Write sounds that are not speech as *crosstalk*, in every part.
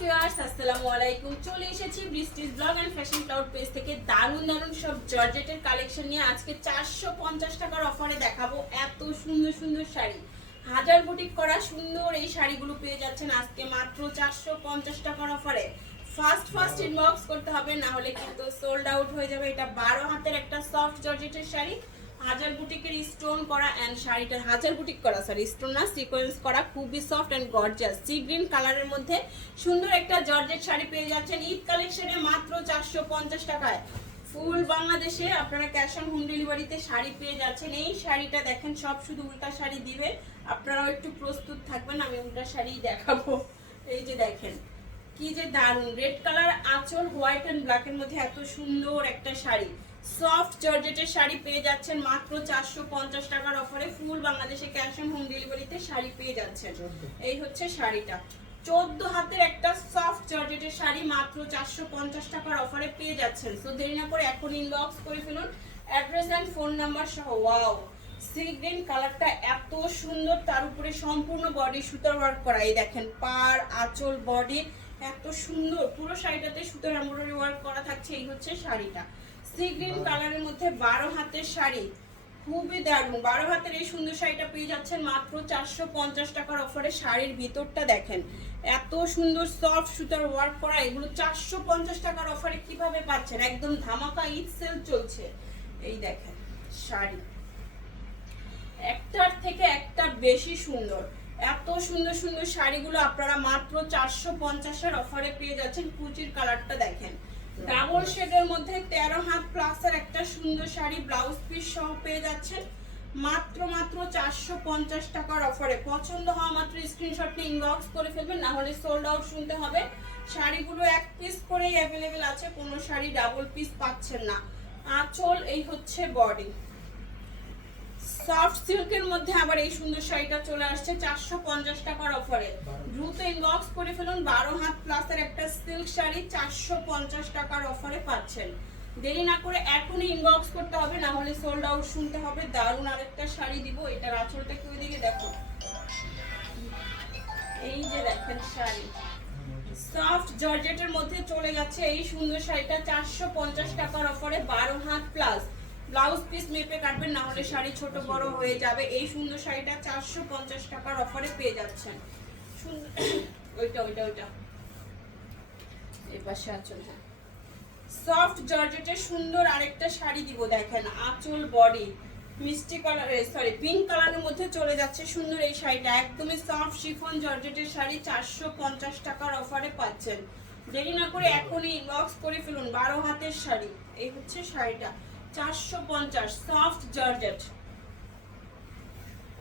Viewers আসসালামু আলাইকুম। চলে এসেছি Brishti's blog and fashion cloud page থেকে। দারুণ দারুণ সব জর্জেটের কালেকশন নিয়ে আজকে চারশো পঞ্চাশ টাকার অফারে দেখাবো এত সুন্দর সুন্দর শাড়ি। হাজার বুটিক করা সুন্দর এই শাড়িগুলো পেয়ে যাচ্ছেন আজকে মাত্র চারশো পঞ্চাশ টাকার অফারে ফার্স্ট ফার্স্ট ইনবক্স করতে হবে, না হলে কিন্তু সোল্ড আউট হয়ে যাবে। এটা বারো হাতের একটা সফট জর্জেটের শাড়ি। হাজার বুটিকের স্টোন করা এন্ড শাড়িটা হাজার বুটিক করা সরি স্টোন না সিকোয়েন্স করা, খুবই soft and gorgeous sea green কালারের মধ্যে সুন্দর একটা জর্জেট শাড়ি পেয়ে যাচ্ছেন ঈদ কালেকশনে মাত্র চারশো পঞ্চাশ টাকায়। ফুল বাংলাদেশে আপনারা ক্যাশ অন হোম ডেলিভারিতে শাড়ি পেয়ে যাচ্ছেন। এই শাড়িটা দেখেন, সব শুধু উল্টা শাড়ি দিবে। আপনারাও একটু প্রস্তুত থাকবেন, আমি উল্টা শাড়ি দেখাবো। এই যে দেখেন, কি যে দারুণ রেড কালার আঁচল হোয়াইট এন্ড ব্ল্যাকের মধ্যে এত সুন্দর একটা শাড়ি। সফট জর্জেটের শাড়ি পেয়ে যাচ্ছেন মাত্র চারশো পঞ্চাশ টাকার অফারে। ফুল বাংলাদেশে ক্যাশ অন হোম ডেলিভারিতে শাড়ি পেয়ে যাচ্ছেন। এই হচ্ছে শাড়িটা। চোদ্দ হাতের একটা সফট জর্জেটের শাড়ি মাত্র চারশো পঞ্চাশ টাকার অফারে পেয়ে যাচ্ছেন। সো দেরি না করে এখন ইনবক্স করে ফেলুন। অ্যাড্রেস অ্যান্ড ফোন নাম্বার সহ। ওয়াও সি গ্রিন কালারটা এত সুন্দর, তার উপরে সম্পূর্ণ বডি সুতার ওয়ার্ক করা। এই দেখেন, পার আঁচল বডি এত সুন্দর। পুরো শাড়িটাতে সুতার এমব্রয়ডারি ওয়ার্ক করা থাকছে। এই হচ্ছে শাড়িটা। সি গ্রিন কালারের মধ্যে বারো হাতের শাড়ি। খুবই দারুণ। বারো হাতের এই সুন্দর শাড়িটা পেয়ে যাচ্ছেন মাত্র চারশো পঞ্চাশ টাকার অফারে। শাড়ির ভিতরটা দেখেন, এত সুন্দর সফট সুতার ওয়ার্ক করা। এগুলো চারশো পঞ্চাশ টাকার অফারে কীভাবে পাচ্ছেন? একদম ধামাকা ঈদ সেল চলছে। এই দেখেন, শাড়ি। একটার থেকে একটা বেশি সুন্দর। এত সুন্দর সুন্দর শাড়িগুলো আপনারা মাত্র চারশো পঞ্চাশের অফারে পেয়ে যাচ্ছেন। কুচির কালারটা দেখেন ডাবল শেডের মধ্যে তেরো হাত প্লাসের একটা সুন্দর শাড়ি, ব্লাউজ পিস সহ পেয়ে যাচ্ছেন। মাত্র মাত্র চারশো পঞ্চাশ টাকার অফারে পছন্দ হওয়া মাত্র স্ক্রিনশট ইনবক্স করে ফেলবেন, না হলে সোল্ড আউট শুনতে হবে। শাড়িগুলো এক পিস করেই অ্যাভেলেবেল আছে, কোনো শাড়ি ডাবল পিস পাচ্ছেন না। আঁচল এই হচ্ছে বডি সফট সিল্কের মধ্যে আবার এই সুন্দর শাড়িটা চলে আসছে। চারশো পঞ্চাশ টাকার অফারে দ্রুত ইনবক্স করে ফেলুন। বারো হাত প্লাসের একটা সিল্ক শাড়ি চারশো পঞ্চাশ টাকার অফারে পাচ্ছেন। দেরি না করে এখনই ইনবক্স করতে হবে, না হলে সোল্ড আউট শুনতে হবে। দারুণ আরেকটা শাড়ি দিব, এটার আঁচলটা কি ওইদিকে দেখো। এই যে দেখেন শাড়ি। সফট জর্জেটের মধ্যে চলে যাচ্ছে এই সুন্দর শাড়িটা। চারশো পঞ্চাশ টাকার অফারে বারো হাত প্লাস ব্লাউজ পিস মেপে কাটবেন না হলে শাড়ি ছোট বড় হয়ে যাবে। এই সুন্দর শাড়িটা চারশো পঞ্চাশ টাকার অফারে পেয়ে যাচ্ছেন। সুন্দর *coughs* ওইটা ওইটা ওইটা। এই পাশে আঁচল হ্যাঁ। সফট জর্জেটের সুন্দর আরেকটা শাড়ি দিব দেখেন আঁচল বডি মিষ্টি কালার সরি পিঙ্ক কালারের মধ্যে চলে যাচ্ছে সুন্দর এই শাড়িটা। একদমই সফট শিফন জর্জেটের শাড়ি চারশো পঞ্চাশ টাকার অফারে পাচ্ছেন। দেরি না করে এখনই ইনবক্স করে ফেলুন বারো হাতের শাড়ি। এই হচ্ছে শাড়িটা। চারশো পঞ্চাশ সফট জর্জেট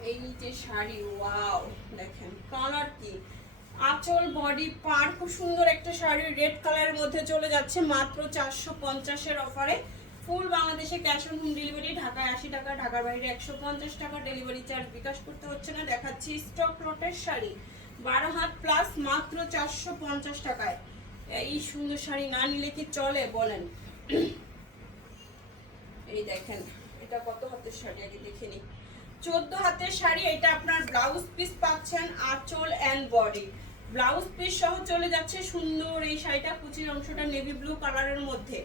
এই যে শাড়ি ওয়াও দেখেন কালার কি? আঁচল বডি পার খুব সুন্দর একটা শাড়ি রেড কালারের মধ্যে চলে যাচ্ছে, মাত্র চারশো পঞ্চাশের অফারে ফুল বাংলাদেশে ক্যাশ অন হোম ডেলিভারি ঢাকায় আশি টাকা, ঢাকার বাইরে একশো পঞ্চাশ টাকা ডেলিভারি চার্জ বিকাশ করতে হচ্ছে না, দেখাচ্ছি স্টক লটের শাড়ি। বারো হাত প্লাস মাত্র চারশো পঞ্চাশ টাকায়। এই সুন্দর শাড়ি না নিলে কি চলে, বলেন। এই দেখেন, এটা কত হাতের শাড়ি? আগে দেখে চোদ্দ হাতের শাড়ি, এটা আপনার ব্লাউজ পিস পাচ্ছেন আঁচল অ্যান্ড বডি ব্লাউজ পিস সহ চলে যাচ্ছে সুন্দর এই শাড়িটা, কুচির অংশটা নেভি ব্লু কালারের মধ্যে।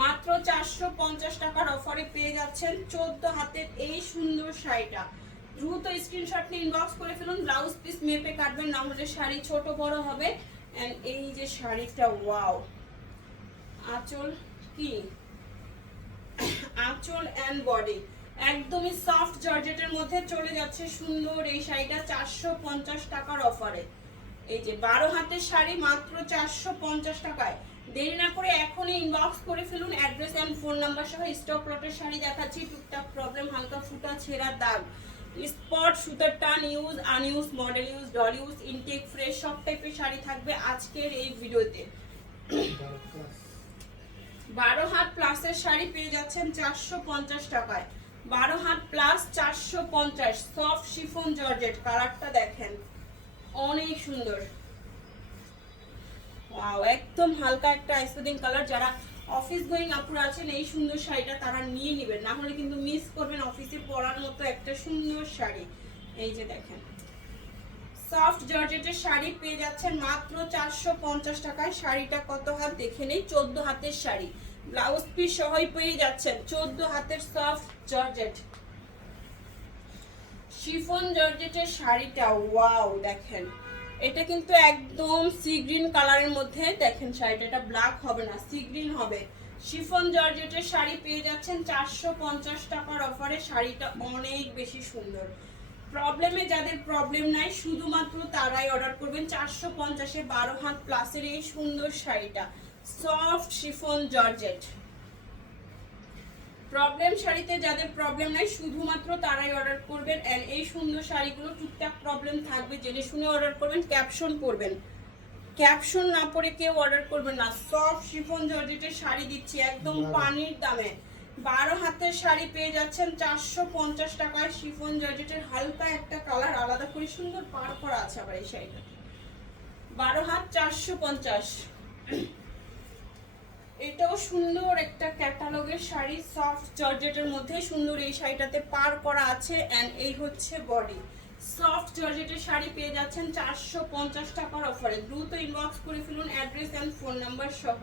মাত্র চারশো পঞ্চাশ টাকার অফারে পেয়ে যাচ্ছেন চোদ্দ হাতের এই সুন্দর শাড়িটা। দ্রুত স্ক্রিনশট নিয়ে ইনবক্স করে ফেলুন ব্লাউজ পিস মেপে কাটবেন, না হলে শাড়ি ছোট বড় হবে। অ্যান্ড এই যে শাড়িটা ওয়াও আঁচল কি? আঁচল অ্যান্ড বডি একদমই সফট জর্জেটের মধ্যে চলে যাচ্ছে সুন্দর এই শাড়িটা চারশো পঞ্চাশ টাকার অফারে এই যে বারো হাতের শাড়ি মাত্র চারশো পঞ্চাশ টাকায়। দেরি না করে এখনই ইনবক্স করে ফেলুন অ্যাড্রেস অ্যান্ড ফোন নাম্বার সহ স্টক লটের শাড়ি দেখাচ্ছি। টুকটাক প্রবলেম হালকা ফুটা ছেঁড়া দাগ। স্পট সুতার টান use unuse model use doll use intact fresh সব টাইপের শাড়ি থাকবে আজকের এই ভিডিওতে বারো হাত প্লাসের শাড়ি পেয়ে যাচ্ছেন চারশো পঞ্চাশ টাকায়। বারো হাত প্লাস চারশো পঞ্চাশ সফট শিফন জর্জেট কালারটা দেখেন। অনেক সুন্দর। ওয়াও একদম হালকা একটা আইসোদিন কালার যারা অফিস গোয়িং আপুর আছেন, এই সুন্দর শাড়িটা তারা নিয়ে নেবেন। না হলে কিন্তু মিস করবেন অফিসে পরার মতো একটা সুন্দর শাড়ি। এই যে দেখেন। সফট জর্জেটের শাড়ি পেয়ে যাচ্ছেন মাত্র চারশো পঞ্চাশ টাকায়। শাড়িটা কত হাত দেখে নেই, চোদ্দ হাতের শাড়ি। ব্লাউজ পিস সহই পেয়ে যাচ্ছেন চোদ্দ হাতের সফট জর্জেট। শিফন জর্জেটের শাড়িটা, ওয়াও, দেখেন। এটা কিন্তু একদম সি গ্রিন কালারের মধ্যে, দেখেন শাড়িটা, এটা ব্ল্যাক হবে না সি গ্রিন হবে। শিফন জর্জেটের শাড়ি পেয়ে যাচ্ছেন চারশো পঞ্চাশ টাকার অফারে শাড়িটা অনেক বেশি সুন্দর। প্রবলেমে যাদের প্রবলেম নাই শুধুমাত্র তারাই অর্ডার করবেন। চারশো পঞ্চাশে বারো হাত প্লাসের এই সুন্দর শাড়িটা। Soft chiffon georgette. প্রবলেম শাড়িতে যাদের প্রবলেম নাই শুধুমাত্র তারাই অর্ডার করবেন। অ্যান্ড এই সুন্দর শাড়িগুলো টুকটাক প্রবলেম থাকবে জেনে শুনে অর্ডার করবেন ক্যাপশন করবেন। ক্যাপশন না পরে কেউ অর্ডার করবেন না। সফট শিফন জর্জেটের শাড়ি দিচ্ছি একদম পানির দামে। বারো হাতের শাড়ি পেয়ে যাচ্ছেন চারশো পঞ্চাশ টাকায়। শিফন জর্জেটের হালকা একটা কালার, আলাদা করে সুন্দর পার করা আছে আবার এই শাড়িটা। বারো হাত চারশো পঞ্চাশ। এটাও সুন্দর একটা ক্যাটালগের শাড়ি, সফট জর্জেটের মধ্যে সুন্দর এই শাড়িটাতে পার করা আছে। অ্যান্ড এই হচ্ছে বডি। সফট জর্জেটের শাড়ি পেয়ে যাচ্ছেন চারশো পঞ্চাশ টাকার অফারে। দ্রুত ইনবক্স করে ফেলুন অ্যাড্রেস অ্যান্ড ফোন নাম্বার সহ।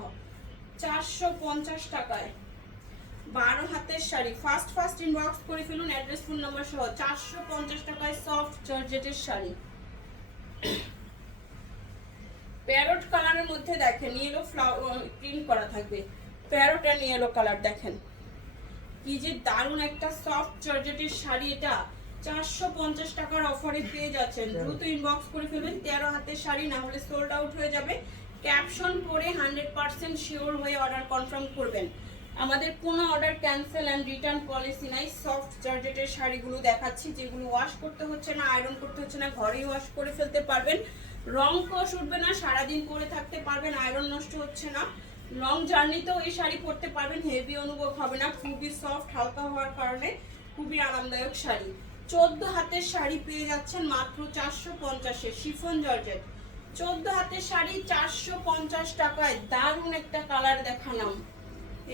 চারশো পঞ্চাশ টাকায়। বারো হাতের শাড়ি। ফার্স্ট ফার্স্ট ইনবক্স করে ফেলুন অ্যাড্রেস ফোন নাম্বার সহ চারশো পঞ্চাশ টাকায় সফট জর্জেটের শাড়ি। প্যারট কালারের মধ্যে দেখেন ইয়েলো ফ্লাওয়ার প্রিন্ট করা থাকবে। প্যারট অ্যান্ড ইয়েলো কালার দেখেন। কি যে দারুণ একটা সফট জর্জেটের শাড়ি এটা। চারশো পঞ্চাশ টাকার অফারে পেয়ে যাচ্ছেন। দ্রুত ইনবক্স করে ফেলবেন তেরো হাতের শাড়ি না হলে সোল্ড আউট হয়ে যাবে। ক্যাপশন পরে হান্ড্রেড পার্সেন্ট শিওর হয়ে অর্ডার কনফার্ম করবেন। আমাদের কোনো order cancel and return policy নাই। সফট জর্জেটের শাড়িগুলো দেখাচ্ছি, যেগুলো ওয়াশ করতে হচ্ছে না আয়রন করতে হচ্ছে না, ঘরেই ওয়াশ করে ফেলতে পারবেন। রং কষ উঠবে না, সারাদিন পরে থাকতে পারবেন আয়রন নষ্ট হচ্ছে না। লং জার্নিতেও এই শাড়ি পরতে পারবেন হেভি অনুভব হবে না, খুবই সফট হালকা হওয়ার কারণে খুবই আরামদায়ক শাড়ি। চোদ্দ হাতের শাড়ি পেয়ে যাচ্ছেন মাত্র চারশো পঞ্চাশে শিফন জর্জেট। চোদ্দ হাতের শাড়ি চারশো পঞ্চাশ টাকায়, দারুণ একটা কালার দেখালাম।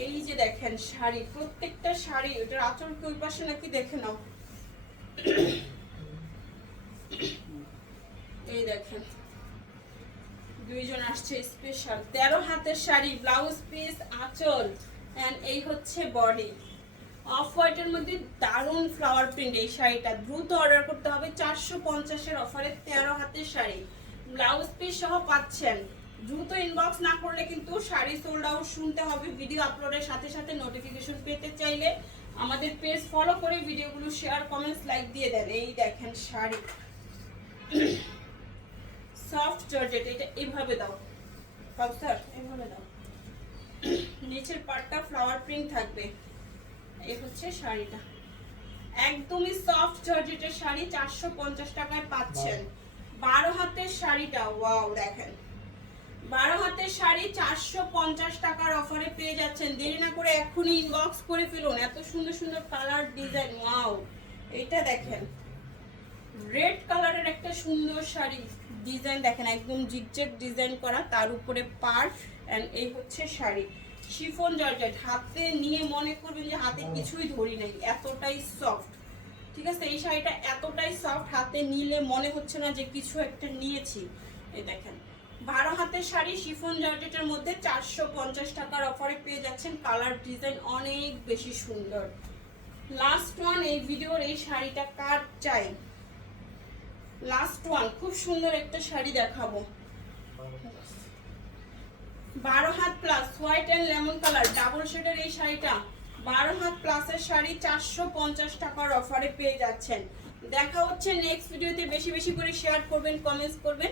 এই যে দেখেন শাড়ি, প্রত্যেকটা শাড়ি ওটার আঁচল কি ওই পাশে নাকি দেখে নাও। এই দেখেন, দুইজন আসছে স্পেশাল তেরো হাতের শাড়ি ব্লাউজ পিস আঁচল এন্ড এই হচ্ছে বডি অফ হোয়াইটের মধ্যে দারুণ ফ্লাওয়ার প্রিন্ট এই শাড়িটা। দ্রুত অর্ডার করতে হবে চারশো পঞ্চাশের অফারে তেরো হাতের শাড়ি। ব্লাউজ পিস সহ পাচ্ছেন। দ্রুত ইনবক্স না করলে কিন্তু শাড়ি সোল্ড আউট শুনতে হবে ভিডিও আপলোডের সাথে সাথে নোটিফিকেশন পেতে চাইলে আমাদের পেজ ফলো করে ভিডিওগুলো শেয়ার কমেন্টস লাইক দিয়ে দেন। এই দেখেন শাড়ি। সফট জর্জেট এটা এইভাবে দাও। কাউসার এইভাবে দাও। নিচের পার্টটা ফ্লাওয়ার প্রিন্ট থাকবে। এই হচ্ছে শাড়িটা। একদমই সফট জর্জেটের শাড়ি চারশো পঞ্চাশ টাকায় পাচ্ছেন। বারো হাতের শাড়িটা ওয়াও দেখেন। বারো হাতের শাড়ি চারশো পঞ্চাশ টাকার অফারে পেয়ে যাচ্ছেন। দেরি না করে এখনই ইনবক্স করে ফেলুন। এত সুন্দর সুন্দর কালার ডিজাইন ওয়াও এটা দেখেন রেড কালারের একটা সুন্দর শাড়ি ডিজাইন দেখেন, একদম জিগজেগ ডিজাইন করা, তার উপরে পার এন্ড এই হচ্ছে শাড়ি। শিফন জর্জেট, হাতে নিয়ে মনে করবেন যে হাতে কিছুই ধরি নাই, এতটাই সফট ঠিক আছে? এই শাড়িটা এতটাই সফট হাতে নিলে মনে হচ্ছে না যে কিছু একটা নিয়েছি। এই দেখেন বারো হাতের শাড়ি, শিফন জর্জেটের মধ্যে চারশো পঞ্চাশ টাকার অফারে পেয়ে যাচ্ছেন কালার ডিজাইন অনেক বেশি সুন্দর। লাস্ট ওয়ান এই ভিডিওর এই শাড়িটা কার চাই? লাস্ট ওয়ান খুব সুন্দর একটা শাড়ি দেখাবো। বারো হাত plus white and lemon colour double শেডের এই শাড়িটা। বারো হাত প্লাসের শাড়ি চারশো পঞ্চাশ টাকার অফারে পেয়ে যাচ্ছেন। দেখা হচ্ছে নেক্সট ভিডিওতে বেশি বেশি করে শেয়ার করবেন কমেন্টস করবেন।